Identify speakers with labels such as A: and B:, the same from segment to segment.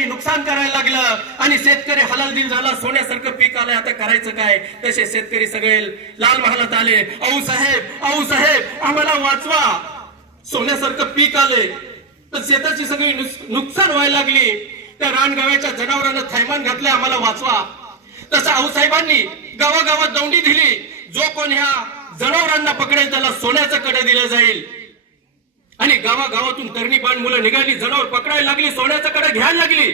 A: शेतकऱ्याची नुकसान करायला लागलं आणि शेतकरी हलाल झाला सोन्यासारखं पीक आलंय आता करायचं काय? तसे शेतकरी सगळे लाल महालात आले. औ साहेब औ साहेब आम्हाला वाचवा. सोन्यासारखं पीक आले तर शेताची सगळी नुकसान व्हायला लागली. त्या रानगाव्याच्या जनावरांना थैमान घातले आम्हाला वाचवा. तसं आऊसाहेबांनी गावागावात दौंडी दिली. जो कोण ह्या जनावरांना पकडेल त्याला सोन्याचं कडे दिलं जाईल. आणि गावागावातून तरणी बाण मुलं निघाली जनावर पकडायला लागली सोन्याचं कडे घ्यायला लागली.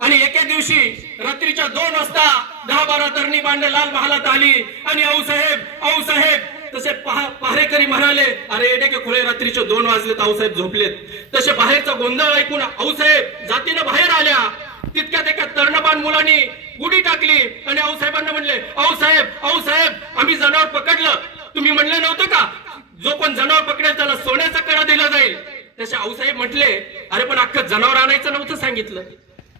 A: आणि एके दिवशी रात्रीच्या दोन वाजता दहा बारा तरणी बांडे लाल महालात आली. आणि औ साहेब औ साहेब तसे पहारेकरी म्हणाले अरे एडे के खुले रात्रीचे दोन वाजलेत आऊसाहेब झोपलेत. तसे बाहेरचा गोंधळ ऐकून आऊसाहेब जातीनं बाहेर आल्या. तितक्यात एका तरणबाण मुलांनी उडी टाकली आणि आऊसाहेबांना म्हणले आऊ साहेब औ साहेब आम्ही जनावर पकडलं. तुम्ही म्हणले नव्हतं का? जो कोण जनावर पकडेल त्याला सोन्याचा कडा दिला जाईल तसे आऊसाहेब म्हटले अरे पण अख्खं जनावर आणायचं नव्हतं सांगितलं.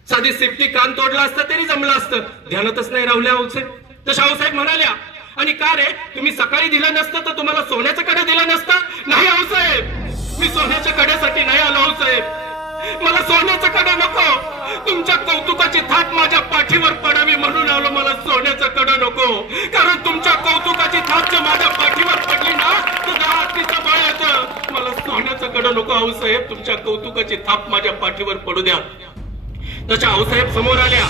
A: साधी सेफ्टी कान तोडला असतं तरी जमलं असतं. ध्यानातच नाही राहुल्या आऊसाहेब तशा आऊसाहेब म्हणाल्या आणि का रे? तुम्ही सकाळी दिलं नसतं तर तुम्हाला सोन्याचं कडे दिलं नसतं? नाही आऊसाहेब. मी सोन्याच्या कड्यासाठी नाही आलो आऊसाहेब. मला सोन्याचं कडा नको. तुमच्या कौतुकाची थाप माझ्या पाठीवर पडावी म्हणून आलो. मला सोन्याचं कडं नको. कारण तुमच्या कौतुकाची थाप जर माझ्या पाठीवर पडली ना तर दहा हत्तीचं बळ येतं मला सोन्याचं नको आऊसाहेब तुमच्या कौतुकाची थाप माझ्या पाठीवर पडू द्या. तशा आऊसाहेब समोर आल्या.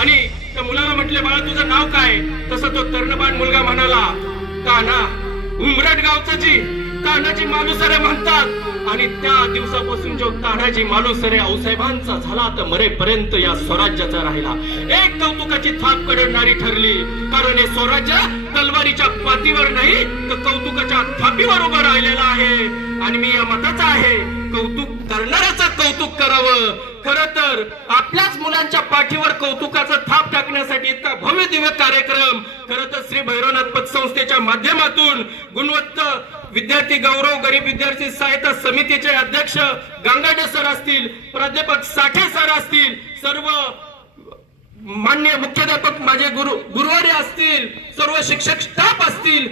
A: आणि त्या मुलाला म्हटले बाळा तुझं नाव काय? तसं तो तरणबाण मुलगा म्हणाला काना उमरट गावचं जी तानाजी मालुसरे म्हणतात. आणि त्या दिवसापासून जो तानाजी मालुसरे आऊसाहेबांचा झाला तर मरेपर्यंत या स्वराज्याचा राहिला. एक कौतुकाची थाप कडणारी ठरली. कारण हे स्वराज्य तलवारीच्या पातीवर नाही तर कौतुकाच्या थापीवर उभं राहिलेलं आहे. आणि मी या मताचा आहे. कौतुक करणाऱ्याचं कौतुक करावं. खर तर आपल्याच मुलांच्या पाठीवर कौतुकाचा थाप टाकण्यासाठी इतका भव्य दिव्य कार्यक्रम. खर तर श्री भैरवनाथ पतसंस्थेच्या माध्यमातून गुणवत्त विद्यार्थी गौरव गरीब विद्यार्थी सहायता समितीचे अध्यक्ष गंगाडे सर असतील प्राध्यापक साठे सर असतील सर्व मान्य मुख्याध्यापक माझे गुरु गुरुवारी असतील सर्व शिक्षक स्टाफ असतील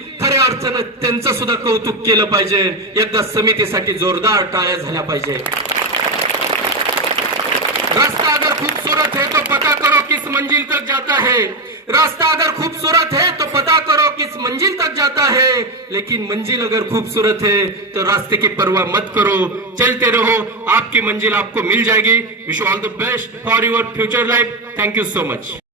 A: कौतुक केलं एकदा जोरदार पाहिजे. रास्ता अगर खूबसूरत है तो पता करो किस मंजिल तक जाता है. रास्ता अगर खूबसूरत है तो पता करो किस मंजिल तक जाता है. लेकिन मंजिल अगर खूबसूरत है तो रास्ते की परवाह मत करो. चलते रहो. आपकी मंजिल आपको मिल जाएगी. Wish all the best for your future life thank you so much